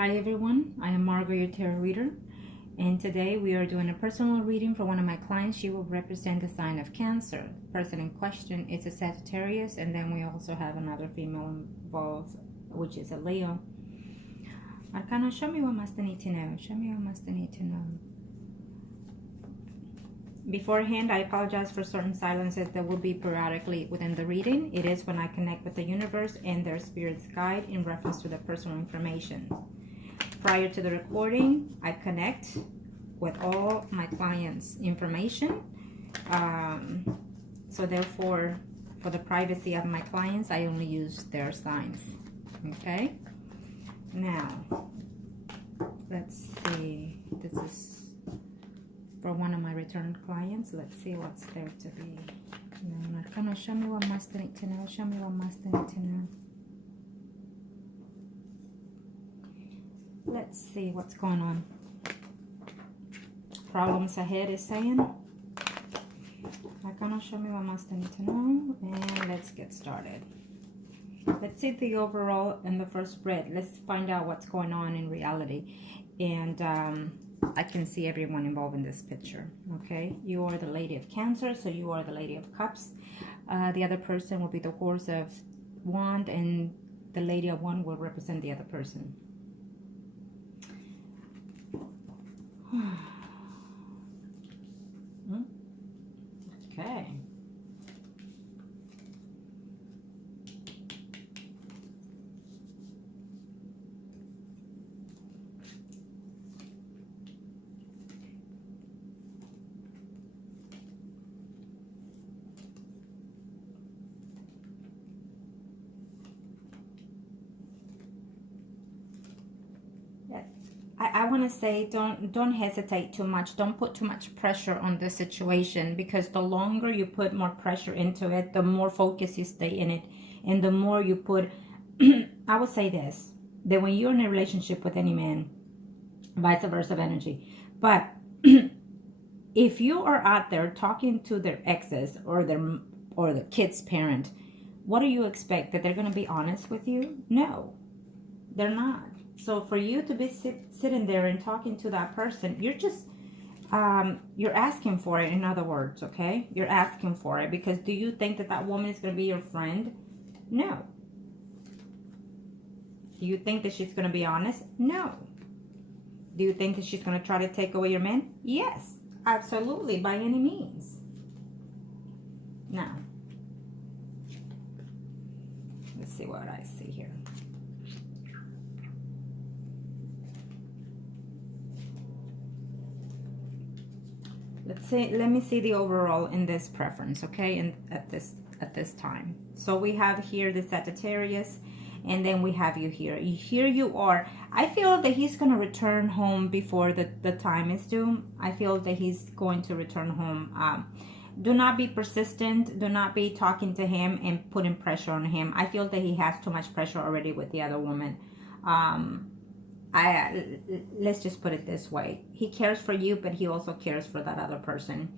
Hi everyone, I am Margourtarotreader, and today we are doing a personal reading for one of my clients. She will represent the sign of Cancer. The person in question is a Sagittarius, and then we also have another female involved, which is a Leo. Arcana, show me what must I need to know. Show me what must I need to know. Beforehand, I apologize for certain silences that will be periodically within the reading. It is when I connect with the universe and their spirit's guide in reference to the personal information. Prior to the recording, I connect with all my clients' information. So therefore, for the privacy of my clients, I only use their signs. Okay? Now, let's see. This is for one of my return clients. Let's see what's there to be. Now, Arcana, show me what must I need to know. Show me what must I need to know. Let's see what's going on. Problems ahead is saying. Arcana, show me what must I need to know. And let's get started. Let's see the overall in the first spread. Let's find out what's going on in reality. And I can see everyone involved in this picture. Okay, you are the Lady of Cancer, so you are the Lady of Cups. The other person will be the Horse of Wand, and the Lady of Wand will represent the other person. Okay. I want to say don't hesitate too much. Don't put too much pressure on the situation, because the longer you put more pressure into it, the more focus you stay in it, and the more you put I would say this, that when you're in a relationship with any man, vice versa of energy, but if you are out there talking to their exes or the kid's parent, what do you expect? That they're going to be honest with you? No, they're not. So for you to be sitting there and talking to that person, you're just, you're asking for it, in other words, okay? You're asking for it, because do you think that that woman is going to be your friend? No. Do you think that she's going to be honest? No. Do you think that she's going to try to take away your man? Yes, absolutely, by any means. Now, let's see what I see here. Let me see the overall in this preference, okay? And at this time. So we have here the Sagittarius, and then we have you here. Here you are. I feel that he's going to return home before the time is due. I feel that he's going to return home. Do not be persistent. Do not be talking to him and putting pressure on him. I feel that he has too much pressure already with the other woman. Let's just put it this way. He cares for you, but he also cares for that other person.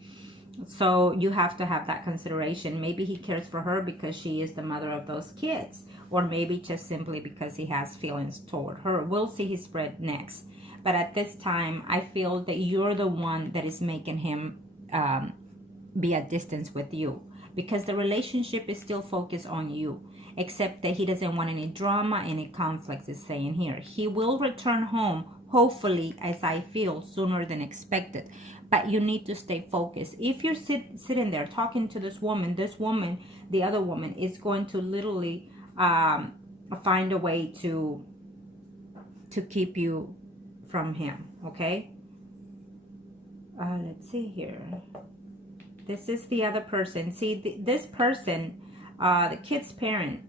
So you have to have that consideration. Maybe he cares for her because she is the mother of those kids, or maybe just simply because he has feelings toward her. We'll see his spread next. But at this time, I feel that you're the one that is making him be at distance with you, because the relationship is still focused on you, except that he doesn't want any drama, any conflicts, is saying here. He will return home, hopefully, as I feel, sooner than expected. But you need to stay focused. If you're sitting there talking to this woman, the other woman, is going to literally find a way to keep you from him, okay? Let's see here. This is the other person. See, this person, the kid's parent,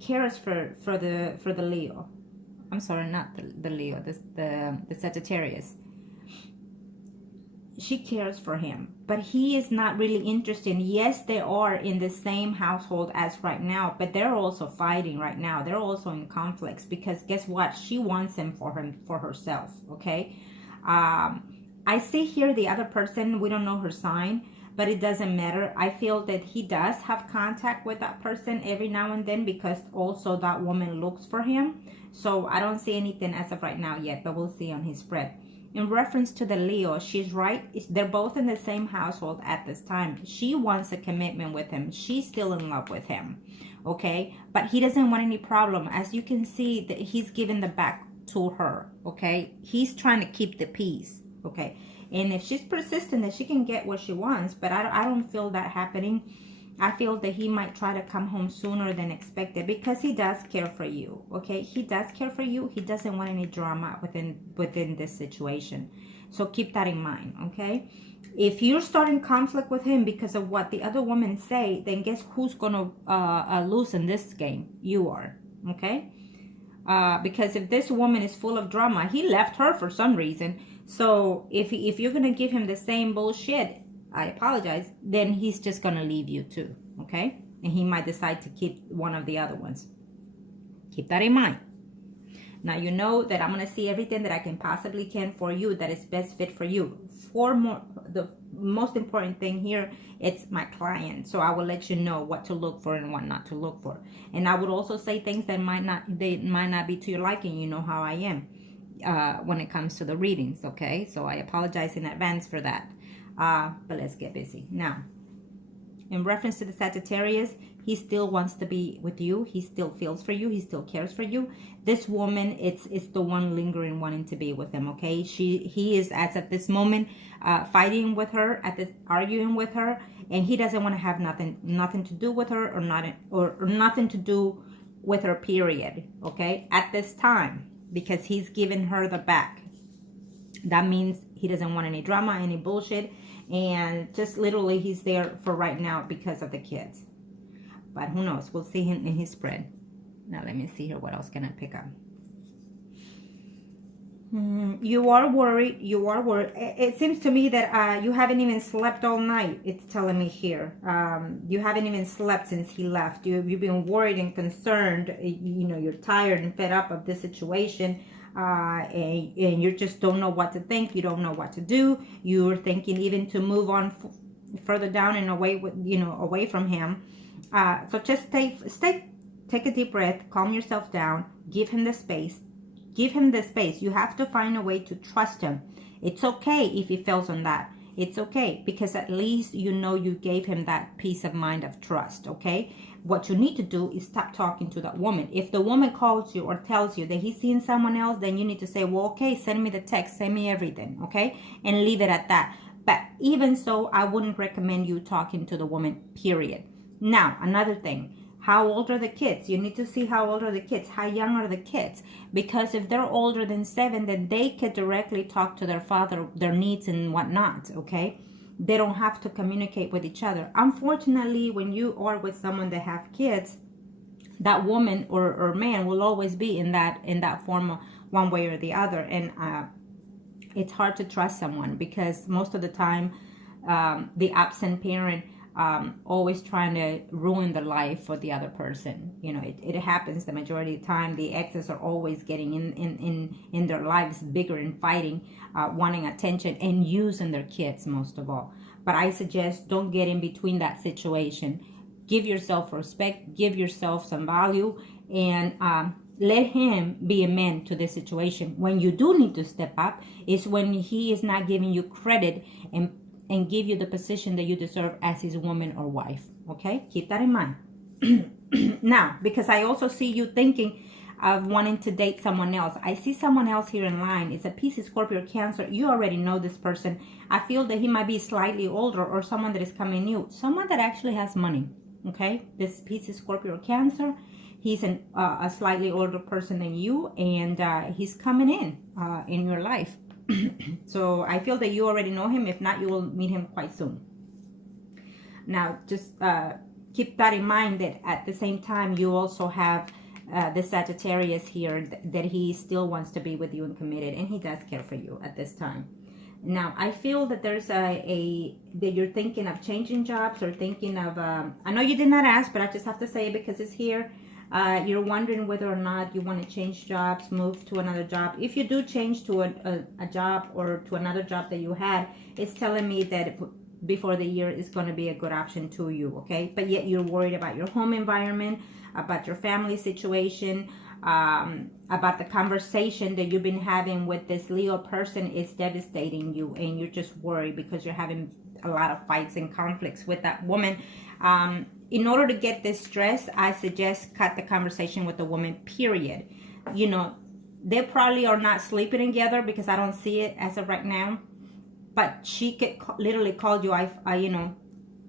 cares for the Leo. I'm sorry, not the Leo. The Sagittarius. She cares for him, but he is not really interested. Yes, they are in the same household as right now, but they're also fighting right now. They're also in conflicts, because guess what? She wants him for herself. Okay. I see here the other person. We don't know her sign, but it doesn't matter. I feel that he does have contact with that person every now and then, because also that woman looks for him. So I don't see anything as of right now yet, but we'll see on his spread. In reference to the Leo, she's right. They're both in the same household at this time. She wants a commitment with him. She's still in love with him, okay? But he doesn't want any problem. As you can see, that he's giving the back to her, okay? He's trying to keep the peace, okay? And if she's persistent, then she can get what she wants. But I don't feel that happening. I feel that he might try to come home sooner than expected, because he does care for you, okay? He does care for you. He doesn't want any drama within this situation. So keep that in mind, okay? If you're starting conflict with him because of what the other women say, then guess who's going to lose in this game? You are, okay? Because if this woman is full of drama, he left her for some reason. So if you're going to give him the same bullshit, I apologize, then he's just going to leave you too, okay? And he might decide to keep one of the other ones. Keep that in mind. Now, you know that I'm going to see everything that I can possibly can for you that is best fit for you. The most important thing here, it's my client. So I will let you know what to look for and what not to look for. And I would also say things that might not be to your liking. You know how I am when it comes to the readings, okay? So I apologize in advance for that. But let's get busy. Now, in reference to the Sagittarius, he still wants to be with you. He still feels for you. He still cares for you. This woman, it's the one lingering, wanting to be with him, okay? He is, as at this moment, fighting with her, arguing with her, and he doesn't want to have nothing to do with her, or nothing to do with her, period, okay? At this time, because he's giving her the back. That means he doesn't want any drama, any bullshit, and just literally he's there for right now because of the kids. But who knows? We'll see him in his spread. Now let me see here. What else can I pick up? You are worried. You are worried. It seems to me that you haven't even slept all night. It's telling me here. You haven't even slept since he left. You've been worried and concerned. You know, you're tired and fed up of this situation. And you just don't know what to think. You don't know what to do. You're thinking even to move on further down and away from him. So just take a deep breath, calm yourself down, give him the space. Give him the space. You have to find a way to trust him. It's okay if he fails on that. It's okay, because at least you know you gave him that peace of mind of trust, okay? What you need to do is stop talking to that woman. If the woman calls you or tells you that he's seeing someone else, then you need to say, well, okay, send me the text, send me everything, okay? And leave it at that. But even so, I wouldn't recommend you talking to the woman, period. Now, another thing. How old are the kids? You need to see how old are the kids. How young are the kids? Because if they're older than 7, then they could directly talk to their father, their needs and whatnot, okay? They don't have to communicate with each other. Unfortunately, when you are with someone that have kids, that woman or man will always be in that form of one way or the other. And it's hard to trust someone, because most of the time, the absent parent always trying to ruin the life for the other person. You know, it happens the majority of the time. The exes are always getting in their lives bigger and fighting, wanting attention and using their kids most of all. But I suggest don't get in between that situation. Give yourself respect, give yourself some value, and let him be a man to this situation. When you do need to step up is when he is not giving you credit and give you the position that you deserve as his woman or wife. Okay? Keep that in mind. Now, because I also see you thinking of wanting to date someone else. I see someone else here in line. It's a Pisces, Scorpio, Cancer. You already know this person. I feel that he might be slightly older, or someone that is coming new. Someone that actually has money. Okay? This Pisces, Scorpio, Cancer. He's a slightly older person than you, and he's coming in your life. So I feel that you already know him. If not, you will meet him quite soon. Now, just keep that in mind, that at the same time, you also have the Sagittarius here, that he still wants to be with you and committed, and he does care for you at this time. Now, I feel that there's that you're thinking of changing jobs, or thinking of, I know you did not ask, but I just have to say it because it's here. You're wondering whether or not you want to change jobs, move to another job. If you do change to a job or to another job that you had, it's telling me that before the year is going to be a good option to you, okay? But yet you're worried about your home environment, about your family situation, about the conversation that you've been having with this Leo person is devastating you, and you're just worried because you're having a lot of fights and conflicts with that woman. In order to get this stress, I suggest cut the conversation with the woman, period. You know, they probably are not sleeping together because I don't see it as of right now. But she could literally call you, you know,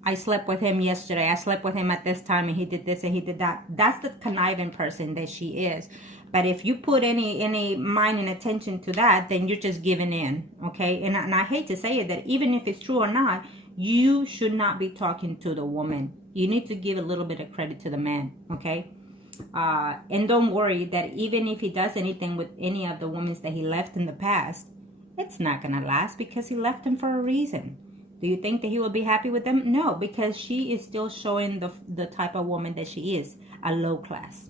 I slept with him yesterday. I slept with him at this time and he did this and he did that. That's the conniving person that she is. But if you put any mind and attention to that, then you're just giving in, okay? And I hate to say it, that even if it's true or not, you should not be talking to the woman. You need to give a little bit of credit to the man, okay? And don't worry that even if he does anything with any of the women that he left in the past, it's not going to last because he left them for a reason. Do you think that he will be happy with them? No, because she is still showing the type of woman that she is, a low class.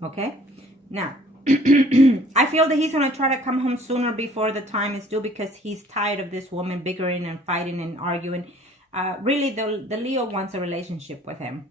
Okay? Now, I feel that he's going to try to come home sooner before the time is due because he's tired of this woman bickering and fighting and arguing. Really, the Leo wants a relationship with him.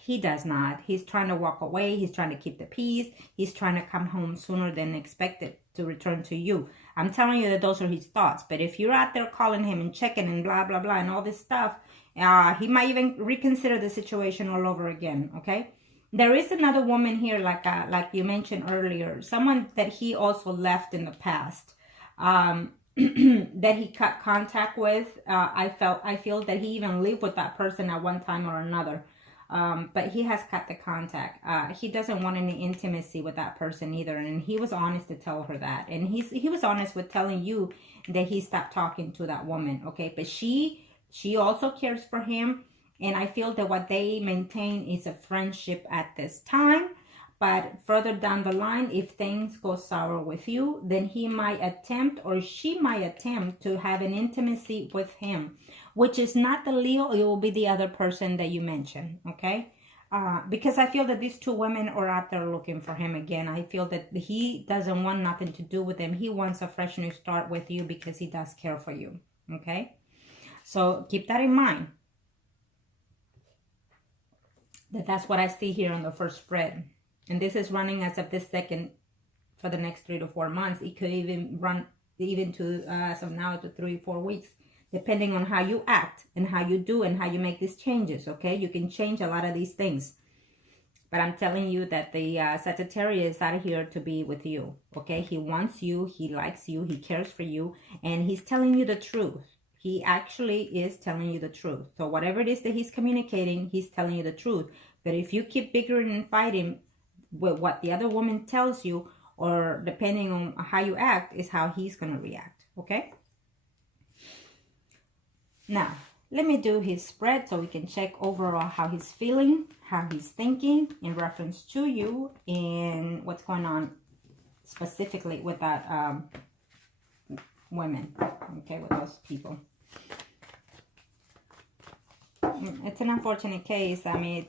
He does not. He's trying to walk away. He's trying to keep the peace. He's trying to come home sooner than expected to return to you. I'm telling you that those are his thoughts. But if you're out there calling him and checking and blah, blah, blah, and all this stuff, he might even reconsider the situation all over again, okay? There is another woman here, like you mentioned earlier, someone that he also left in the past, that he cut contact with. I feel that he even lived with that person at one time or another. But he has cut the contact. He doesn't want any intimacy with that person either. And he was honest to tell her that. And he was honest with telling you that he stopped talking to that woman. Okay. But she also cares for him. And I feel that what they maintain is a friendship at this time. But further down the line, if things go sour with you, then he might attempt, or she might attempt, to have an intimacy with him, which is not the Leo. It will be the other person that you mentioned, okay? Because I feel that these two women are out there looking for him again. I feel that he doesn't want nothing to do with them. He wants a fresh new start with you because he does care for you, okay? So keep that in mind. That's what I see here on the first spread. And this is running as of this second for the next 3 to 4 months. It could even run even to, as of now, to 3-4 weeks, depending on how you act and how you do and how you make these changes, okay? You can change a lot of these things. But I'm telling you that the Sagittarius is out here to be with you, okay? He wants you, he likes you, he cares for you, and he's telling you the truth. He actually is telling you the truth. So whatever it is that he's communicating, he's telling you the truth. But if you keep bickering and fighting with what the other woman tells you, or depending on how you act, is how he's going to react, okay? Now, let me do his spread so we can check overall how he's feeling, how he's thinking in reference to you, and what's going on specifically with that women, okay, with those people. It's an unfortunate case. I mean,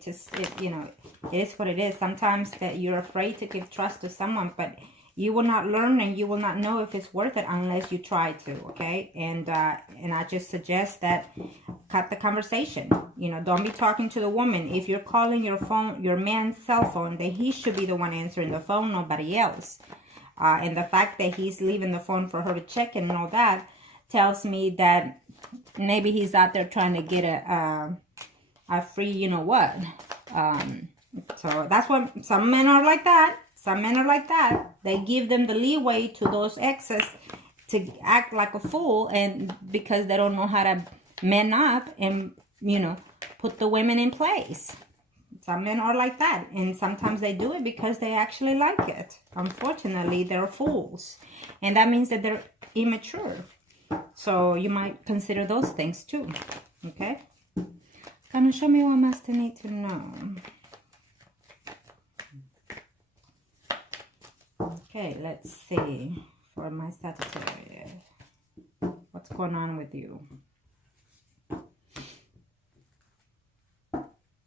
you know, it is what it is. Sometimes that you're afraid to give trust to someone, but you will not learn and you will not know if it's worth it unless you try to, okay? And I just suggest that cut the conversation. You know, don't be talking to the woman. If you're calling your phone, your man's cell phone, then he should be the one answering the phone, nobody else. And the fact that he's leaving the phone for her to check and all that tells me that maybe he's out there trying to get a free, you know what. So that's what some men are like that. Some men are like that. They give them the leeway to those exes to act like a fool, and because they don't know how to man up and, you know, put the women in place. Some men are like that, and sometimes they do it because they actually like it. Unfortunately, they're fools, and that means that they're immature. So you might consider those things too, okay? Can you show me what else I need to know? Okay, let's see for my Sagittarius. What's going on with you?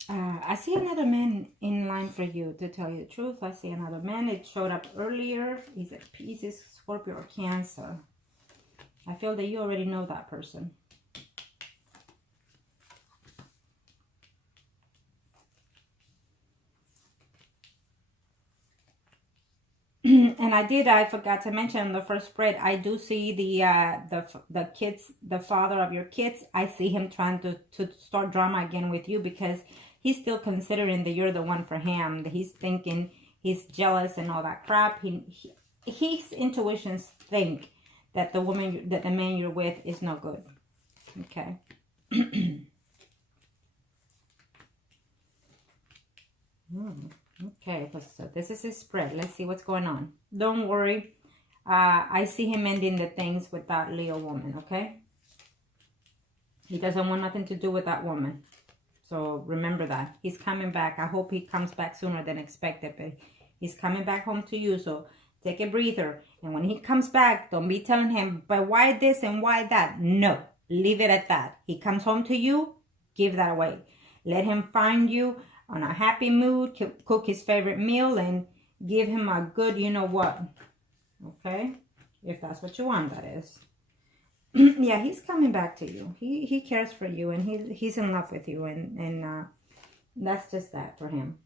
I see another man in line for you, to tell you the truth. I see another man. It showed up earlier. He's a Pisces, Scorpio, or Cancer. I feel that you already know that person. And I forgot to mention in the first spread, I do see the kids, the father of your kids. I see him trying to start drama again with you because he's still considering that you're the one for him. He's thinking he's jealous and all that crap. His intuitions think that the man you're with is no good. Okay. Okay, so this is his spread. Let's see what's going on. Don't worry. I see him ending the things with that Leo woman, okay? He doesn't want nothing to do with that woman. So remember that. He's coming back. I hope he comes back sooner than expected, but he's coming back home to you. So take a breather. And when he comes back, don't be telling him, but why this and why that? No, leave it at that. He comes home to you, give that away. Let him find you on a happy mood, cook his favorite meal, and give him a good you know what. Okay? If that's what you want, that is. Yeah, he's coming back to you. He cares for you, and he's in love with you, and that's just that for him.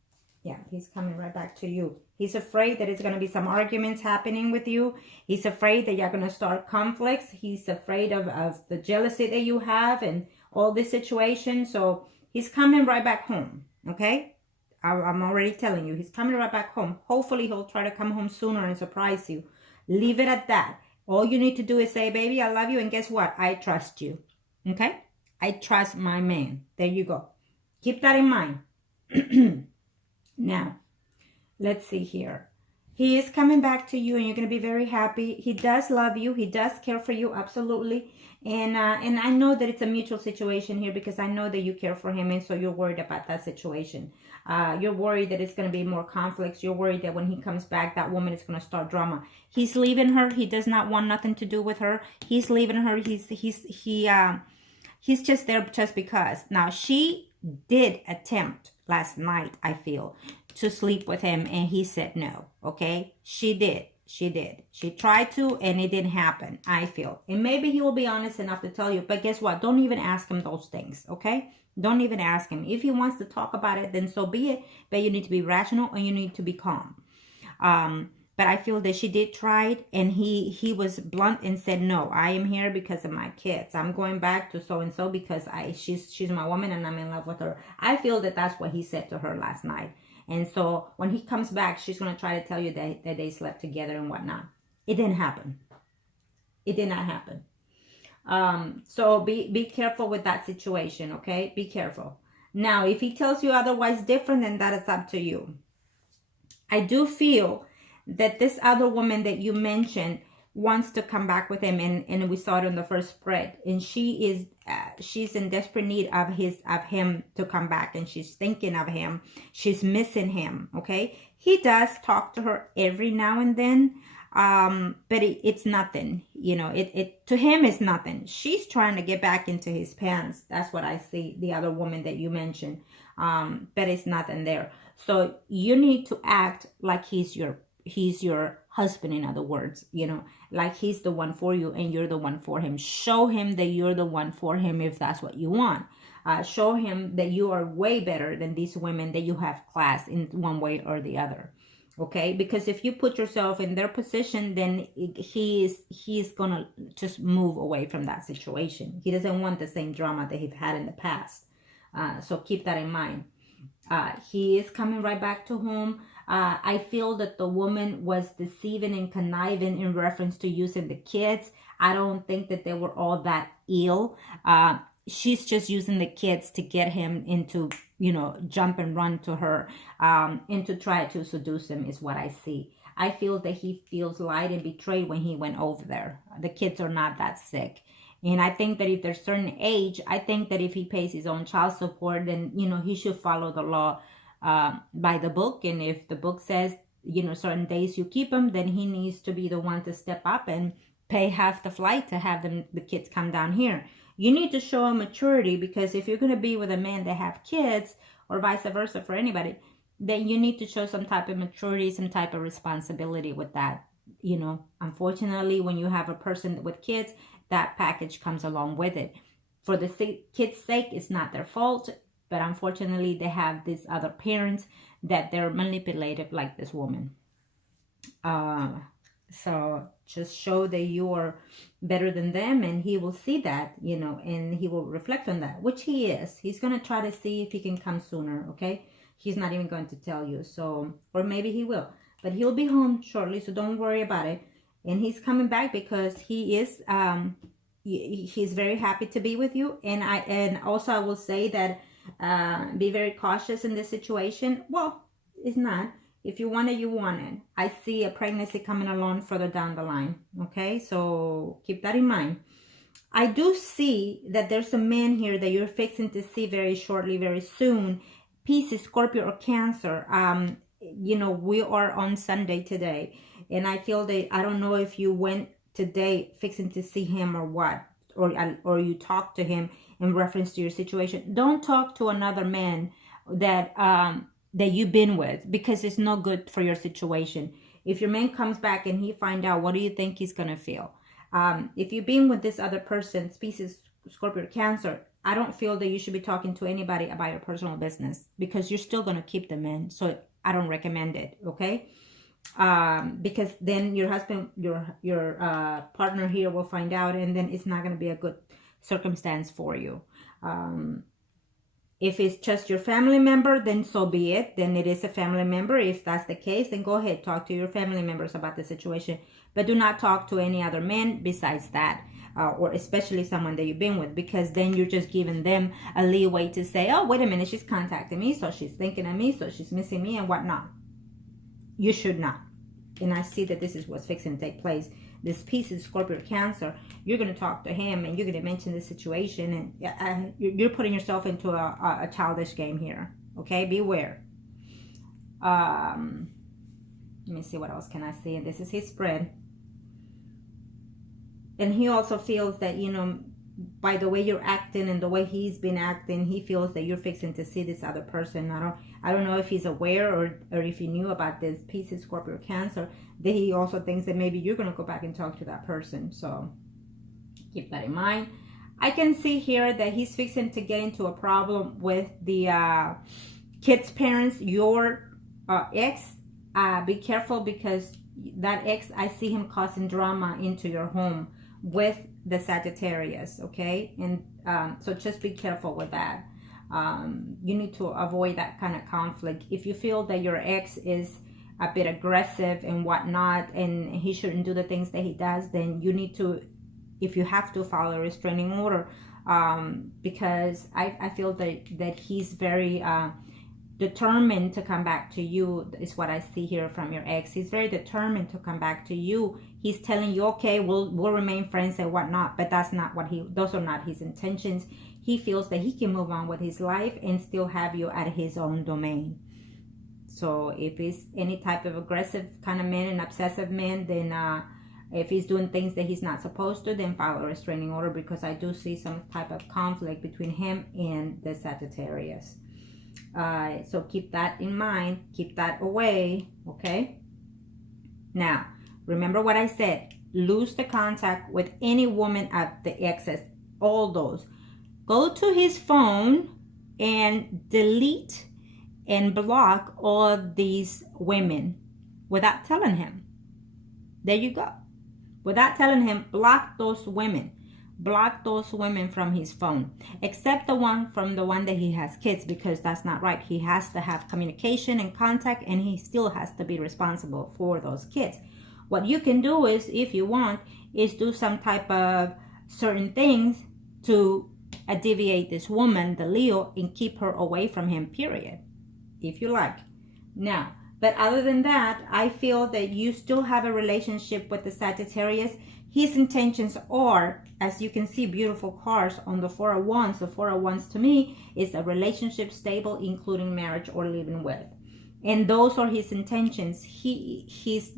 Yeah, he's coming right back to you. He's afraid that it's going to be some arguments happening with you. He's afraid that you're going to start conflicts. He's afraid of the jealousy that you have and all this situation. So he's coming right back home. Okay, I'm already telling you, he's coming right back home. Hopefully, he'll try to come home sooner and surprise you. Leave it at that. All you need to do is say, baby, I love you. And guess what? I trust you. Okay? I trust my man. There you go. Keep that in mind. Now, let's see here. He is coming back to you and you're going to be very happy. He does love you. He does care for you. Absolutely. And I know that it's a mutual situation here because I know that you care for him. And so you're worried about that situation. You're worried that it's going to be more conflicts. You're worried that when he comes back, that woman is going to start drama. He's leaving her. He does not want nothing to do with her. He's leaving her. He's just there just because. Now, she did attempt last night, I feel, to sleep with him, and he said no. Okay? She did. She tried to, and it didn't happen, I feel. And maybe he will be honest enough to tell you, but guess what? Don't even ask him those things, okay? Don't even ask him. If he wants to talk about it, then so be it. But you need to be rational and you need to be calm. But I feel that she did try it, and he was blunt and said, no, I am here because of my kids. I'm going back to so-and-so because she's my woman and I'm in love with her. I feel that that's what he said to her last night. And so when he comes back, she's going to try to tell you that they slept together and whatnot. It didn't happen. It did not happen. So be careful with that situation, okay? Be careful. Now, if he tells you otherwise different, then that is up to you. I do feel that this other woman that you mentioned wants to come back with him, and we saw it in the first spread, and she's in desperate need of him to come back, and she's thinking of him. She's missing him. Okay, he does talk to her every now and then, but it's nothing. You know, it to him it's nothing. She's trying to get back into his pants. That's what I see. The other woman that you mentioned, but it's nothing there. So you need to act like he's your husband, in other words, you know, like he's the one for you and you're the one for him. Show him that you're the one for him if that's what you want. Show him that you are way better than these women, that you have class in one way or the other. Okay, because if you put yourself in their position, then he's gonna just move away from that situation. He doesn't want the same drama that he's had in the past. So keep that in mind. He is coming right back to home. I feel that the woman was deceiving and conniving in reference to using the kids. I don't think that they were all that ill. She's just using the kids to get him into, you know, jump and run to her, and to try to seduce him is what I see. I feel that he feels lied and betrayed when he went over there. The kids are not that sick. And I think that if there's certain age, I think that if he pays his own child support, then, you know, he should follow the law by the book. And if the book says, you know, certain days you keep them, then he needs to be the one to step up and pay half the flight to have the kids come down here. You need to show a maturity, because if you're going to be with a man that have kids, or vice versa for anybody, then you need to show some type of maturity, some type of responsibility with that. You know, unfortunately, when you have a person with kids, that package comes along with it. For the kids' sake, it's not their fault, but unfortunately, they have these other parents that they're manipulative, like this woman. So just show that you are better than them, and he will see that, and he will reflect on that, which he is. He's going to try to see if he can come sooner, okay? He's not even going to tell you. So, or maybe he will, but he'll be home shortly, so don't worry about it. And he's coming back because he is, he's very happy to be with you. And also I will say that, be very cautious in this situation. Well, it's not. If you want it, you want it. I see a pregnancy coming along further down the line. Okay, so keep that in mind. I do see that there's a man here that you're fixing to see very shortly, very soon. Pisces, Scorpio, or Cancer. We are on Sunday today, and I feel that, I don't know if you went today fixing to see him or what, or you talked to him in reference to your situation. Don't talk to another man that you've been with, because it's no good for your situation. If your man comes back and he find out, what do you think he's gonna feel? If you've been with this other person, Pisces, Scorpio, Cancer, I don't feel that you should be talking to anybody about your personal business, because you're still gonna keep them in. So I don't recommend it, okay? Because then your husband, your partner here will find out, and then it's not gonna be a good circumstance for you. If it's just your family member, then so be it. Then it is a family member. If that's the case, then go ahead, talk to your family members about the situation. But do not talk to any other men besides that, or especially someone that you've been with, because then you're just giving them a leeway to say, oh, wait a minute, she's contacting me, so she's thinking of me, so she's missing me and whatnot. You should not. And I see that this is what's fixing to take place. This Pisces, Scorpio, Cancer, you're going to talk to him, and you're going to mention the situation, and you're putting yourself into a childish game here. Okay, beware. Let me see, what else can I see? And this is his spread. And he also feels that, by the way you're acting and the way he's been acting, he feels that you're fixing to see this other person. I don't know if he's aware or if he knew about this Pisces, Scorpio, Cancer, that he also thinks that maybe you're going to go back and talk to that person. So keep that in mind. I can see here that he's fixing to get into a problem with the kid's parents, your ex. Be careful, because that ex, I see him causing drama into your home with the Sagittarius, okay? And so just be careful with that. You need to avoid that kind of conflict. If you feel that your ex is a bit aggressive and whatnot, and he shouldn't do the things that he does, then you need to, if you have to, file a restraining order, because I feel that he's very determined to come back to you, is what I see here from your ex. He's very determined to come back to you. He's telling you, okay, we'll remain friends and whatnot, but those are not his intentions. He feels that he can move on with his life and still have you at his own domain. So if he's any type of aggressive kind of man, an obsessive man, then if he's doing things that he's not supposed to, then file a restraining order, because I do see some type of conflict between him and the Sagittarius. So keep that in mind, keep that away, okay? Now, remember what I said, lose the contact with any woman at the exes, all those. Go to his phone and delete and block all these women without telling him. There you go. Without telling him, block those women. Block those women from his phone, except the one that he has kids, because that's not right. He has to have communication and contact, and he still has to be responsible for those kids. What you can do is, if you want, is do some type of certain things to deviate this woman, the Leo, and keep her away from him, period, if you like. Now, but other than that, I feel that you still have a relationship with the Sagittarius. His intentions are, as you can see, beautiful cards on the Four of Wands. The Four of Wands to me is a relationship stable, including marriage or living with. And those are his intentions. He's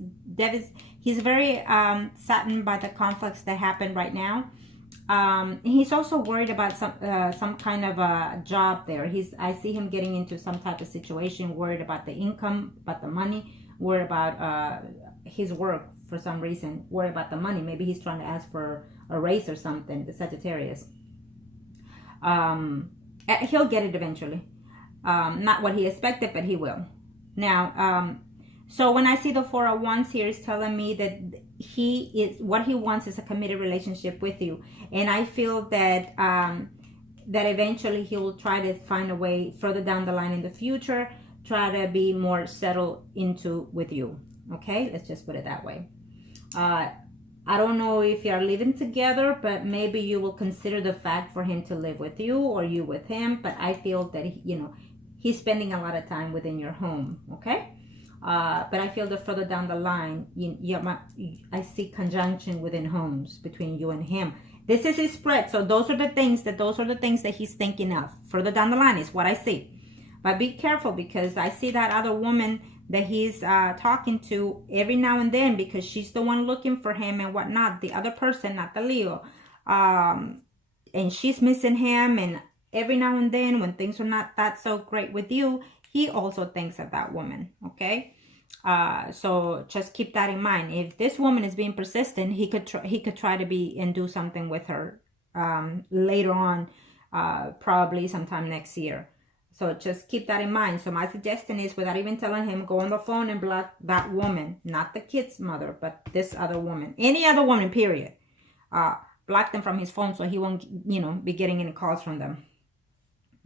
very saddened by the conflicts that happen right now. He's also worried about some kind of a job there. I see him getting into some type of situation, worried about the income, about the money, worried about his work for some reason, worried about the money. Maybe he's trying to ask for a raise or something, the Sagittarius. He'll get it eventually. Not what he expected, but he will. Now, So when I see the 4 of Wands here, is telling me that what he wants is a committed relationship with you. And I feel that that eventually he will try to find a way further down the line in the future, try to be more settled into with you. Okay, let's just put it that way. I don't know if you are living together, but maybe you will consider the fact for him to live with you or you with him. But I feel that, he's spending a lot of time within your home. Okay. But I feel that further down the line, I see conjunction within homes between you and him. This is his spread. So those are the things that he's thinking of. Further down the line is what I see. But be careful, because I see that other woman that he's talking to every now and then, because she's the one looking for him and whatnot. The other person, not the Leo. And she's missing him. And every now and then, when things are not that so great with you, he also thinks of that woman. Okay. So just keep that in mind. If this woman is being persistent, he could try to be and do something with her later on, probably sometime next year. So just keep that in mind. So my suggestion is, without even telling him, go on the phone and block that woman, not the kid's mother, but this other woman, any other woman, period. Block them from his phone so he won't, be getting any calls from them.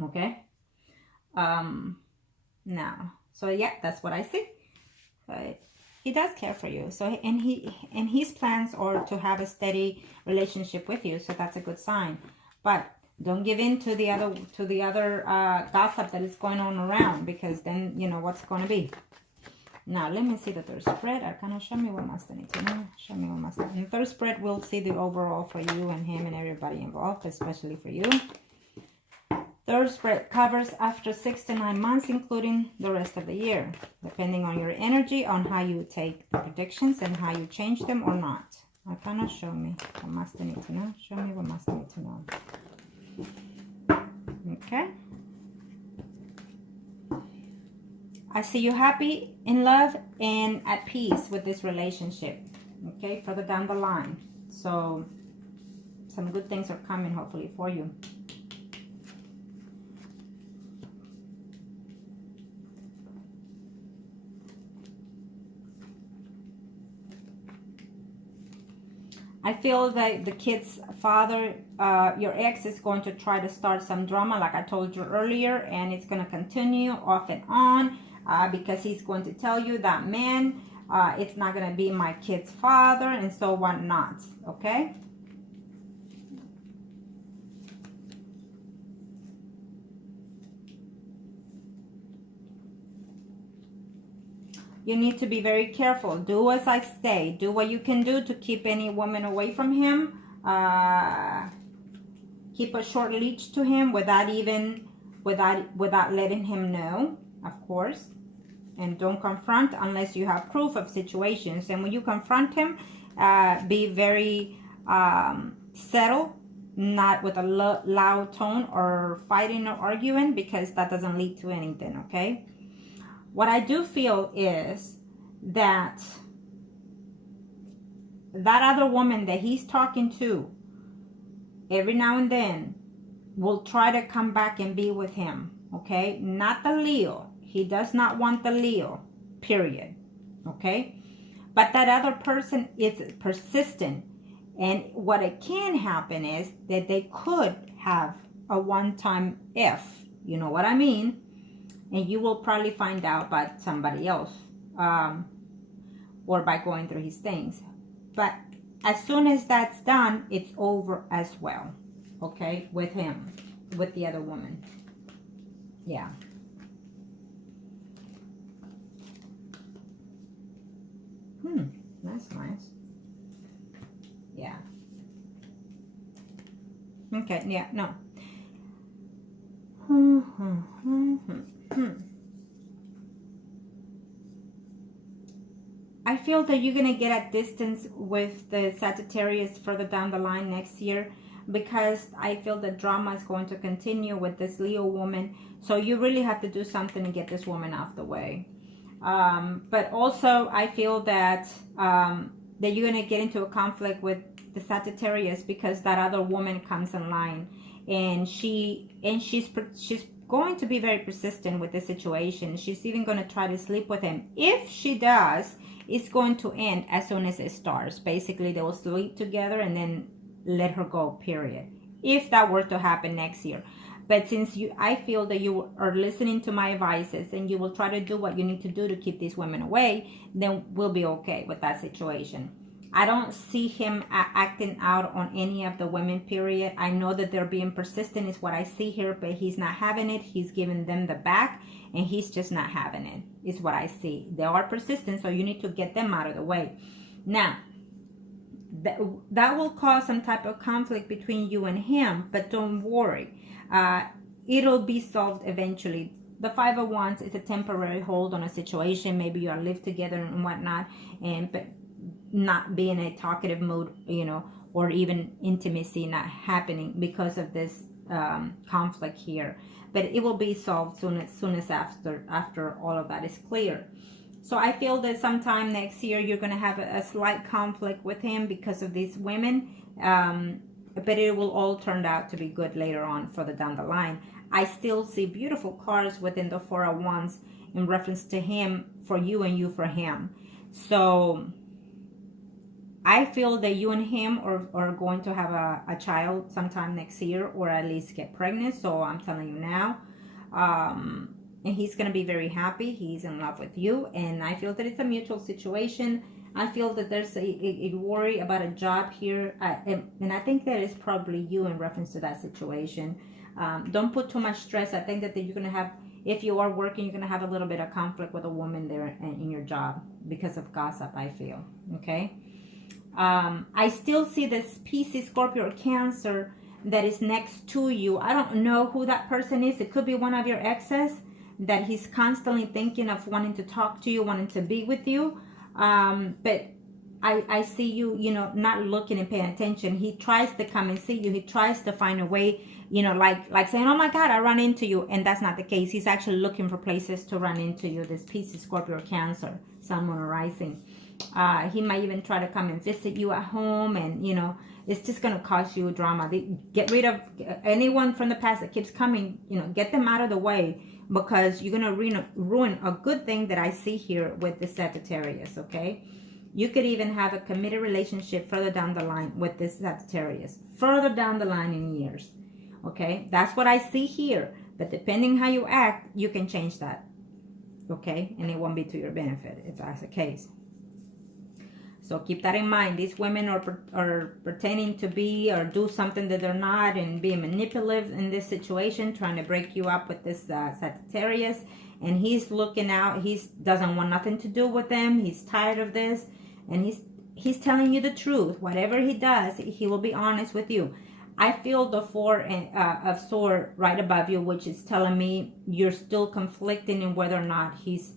Okay. Now, so yeah, that's what I see. But he does care for you. So, and his plans are to have a steady relationship with you. So that's a good sign. But don't give in to the other gossip that is going on around, because then what's going to be. Now let me see the third spread. Arcana, show me what Master needs to know. Show me what Master. In the third spread, we'll see the overall for you and him and everybody involved, especially for you. Third spread covers after 6 to 9 months, including the rest of the year, depending on your energy, on how you take the predictions and how you change them or not. Arcana, show me what Master needs to know. Show me what Master needs to know. Okay. I see you happy, in love, and at peace with this relationship. Okay, further down the line. So some good things are coming, hopefully, for you. I feel that the kid's father, your ex, is going to try to start some drama, like I told you earlier, and it's going to continue off and on, because he's going to tell you that, man, it's not going to be my kid's father, and so whatnot. Okay? You need to be very careful. Do as I say. Do what you can do to keep any woman away from him. Keep a short leash to him without letting him know, of course. And don't confront unless you have proof of situations. And when you confront him, be very settled, not with a loud tone or fighting or arguing, because that doesn't lead to anything, okay? What I do feel is that other woman that he's talking to every now and then will try to come back and be with him, okay? Not the Leo. He does not want the Leo, period, okay? But that other person is persistent. And what it can happen is that they could have a one-time if, you know what I mean? And you will probably find out by somebody else, or by going through his things. But as soon as that's done, it's over as well, okay, with him, with the other woman. Yeah. That's nice. Yeah. Okay, yeah, no. I feel that you're going to get at distance with the Sagittarius further down the line next year, because I feel the drama is going to continue with this Leo woman. So you really have to do something to get this woman off the way. But also I feel that that you're going to get into a conflict with the Sagittarius, because that other woman comes in line, and she's going to be very persistent with the situation. She's even going to try to sleep with him. If she does, it's going to end as soon as it starts. Basically, they will sleep together and then let her go, period. If that were to happen next year. But since I feel that you are listening to my advices and you will try to do what you need to do to keep these women away, then we'll be okay with that situation. I don't see him acting out on any of the women, period. I know that they're being persistent is what I see here, but he's not having it. He's giving them the back, and he's just not having it, is what I see. They are persistent, so you need to get them out of the way. Now, that will cause some type of conflict between you and him, but don't worry. It'll be solved eventually. The Five of Wands is a temporary hold on a situation. Maybe you are live together and whatnot, but not be in a talkative mood, or even intimacy not happening because of this conflict here. But it will be solved soon as after all of that is clear. So I feel that sometime next year you're going to have a slight conflict with him because of these women. But it will all turn out to be good later on further down the line. I still see beautiful cards within the Four of Wands in reference to him for you and you for him. So I feel that you and him are going to have a child sometime next year, or at least get pregnant. So I'm telling you now. And he's going to be very happy. He's in love with you. And I feel that it's a mutual situation. I feel that there's a worry about a job here. And I think that is probably you in reference to that situation. Don't put too much stress. I think that you're going to have, if you are working, you're going to have a little bit of conflict with a woman there in your job because of gossip, I feel. Okay. I still see this Pisces, Scorpio, or Cancer that is next to you. I don't know who that person is. It could be one of your exes that he's constantly thinking of wanting to talk to you, wanting to be with you. But I see you, not looking and paying attention. He tries to come and see you. He tries to find a way, like saying, oh my God, I run into you. And that's not the case. He's actually looking for places to run into you. This Pisces, Scorpio, or Cancer, Sun, Moon, or Rising. He might even try to come and visit you at home, and it's just going to cause you drama. Get rid of anyone from the past that keeps coming. Get them out of the way, because you're going to ruin a good thing that I see here with the Sagittarius. Okay, you could even have a committed relationship further down the line with this Sagittarius, further down the line in years. Okay, that's what I see here. But depending how you act, you can change that. Okay, and it won't be to your benefit if that's the case. So keep that in mind. These women are pretending to be or do something that they're not, and being manipulative in this situation, trying to break you up with this Sagittarius. And he's looking out. He doesn't want nothing to do with them. He's tired of this. And he's telling you the truth. Whatever he does, he will be honest with you. I feel the Four of Swords right above you, which is telling me you're still conflicting in whether or not he's